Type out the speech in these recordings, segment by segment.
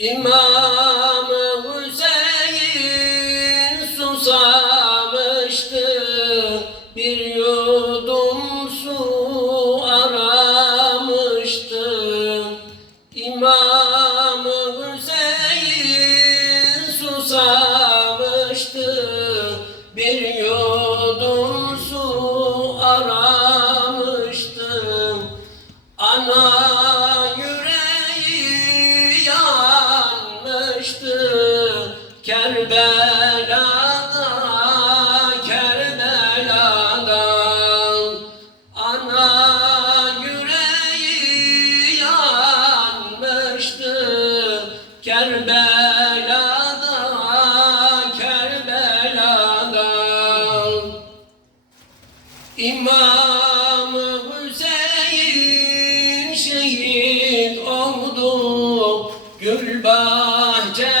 Ima oldu Gül bahçemde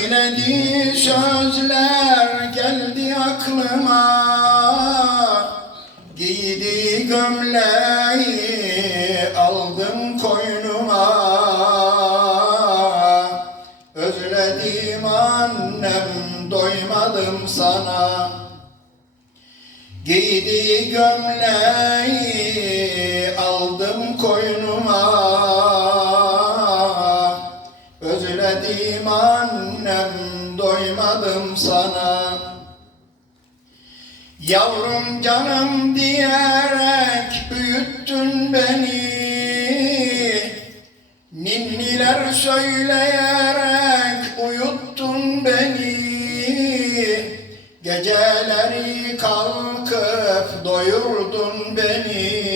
Söylediği sözler geldi aklıma. Giydiği gömleği aldım koynuma. Özledim annem doymadım sana. Giydiği gömleği sana. Yavrum canım diyerek büyüttün beni. Ninniler söyleyerek uyuttun beni. Geceleri kalkıp doyurdun beni.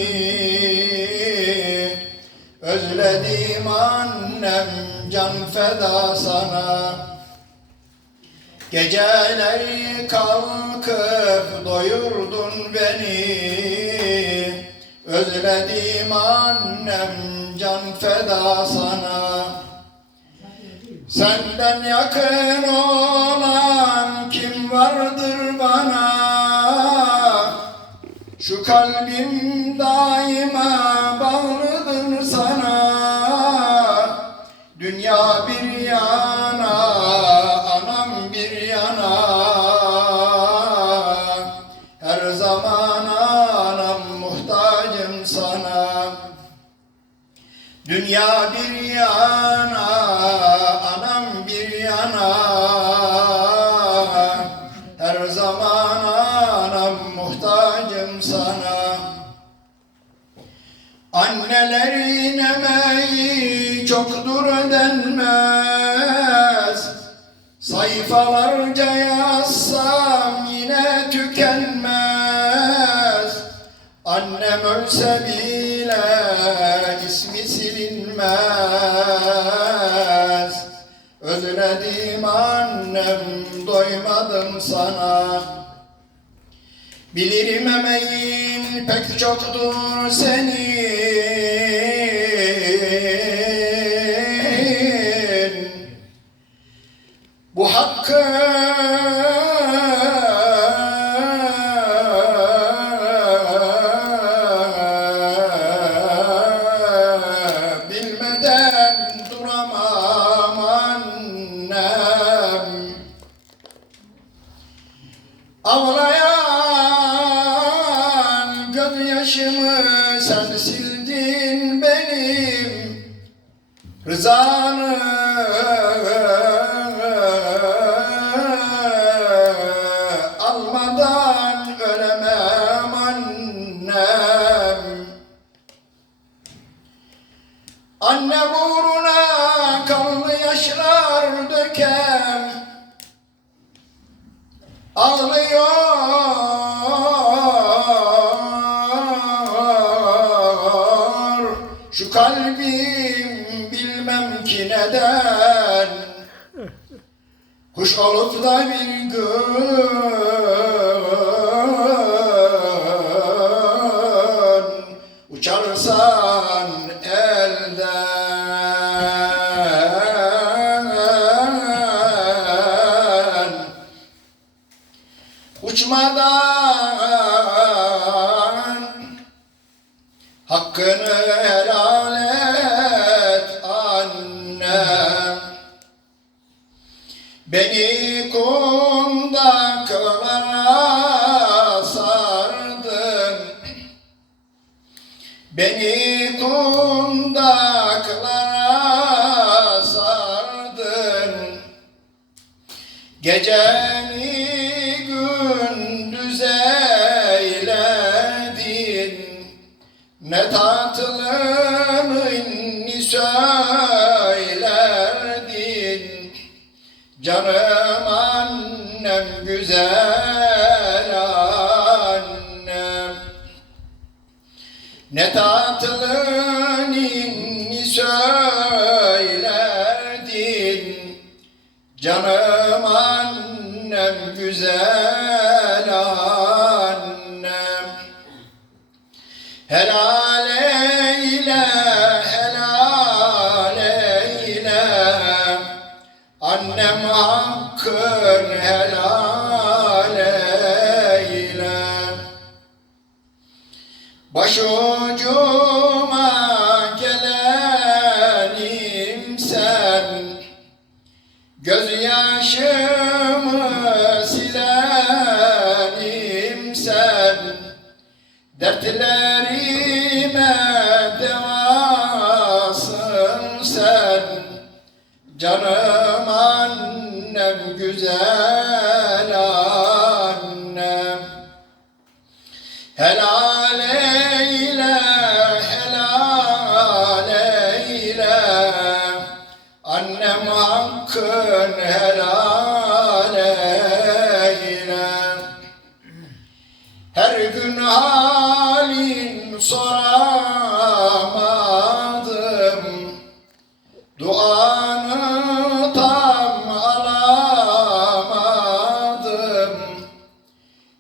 Özledim annem can feda sana Geceleri kalkıp doyurdun beni. Özledim annem can feda sana. Senden yakın olan kim vardır bana? Şu kalbim daima bağlıdır zaman anam muhtacım sana. Dünya bir yana, anam bir yana. Her zaman anam muhtacım sana. Annelerin emeği çoktur denmez Sayfalarca yazsam yine tükenmez Annem ölse bile ismi silinmez. Özledim annem doymadım sana. Bilirim emeğin pek çoktur senin Bu hakkı Gözyaşımı sen sildin benim. Rızanı almadan ölemem annem. Anne uğruna kanlı yaşlar dökem Ağlıyor Kuş olup da bir gün uçarsan elden. Uçmadan hakkını Beni kundaklara sardın. Geceni gündüz eyledin. Ne tatlını inni söylerdin Canım annem güzel Ne tatlı ninni söylerdin Canım annem güzel annem Başucuma gelenim sen. Gözyaşımı silenim sen. Dertlerime devasın sen. Canım annem güzel hakkın helal eyle. Her gün halin soramadım. Duanı tam alamadım.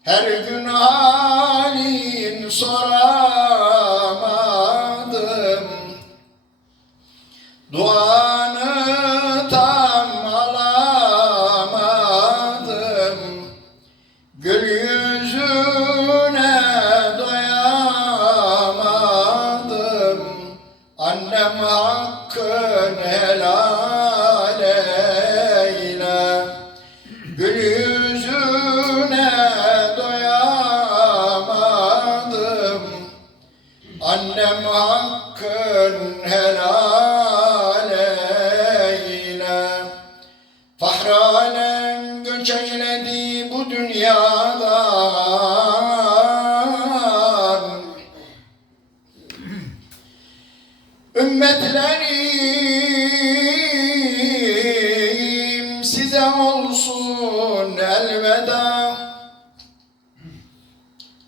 Her gün halin soramadım Size olsun elveda.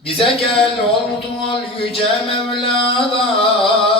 Bize gel oldu ol yüce Mevla'dan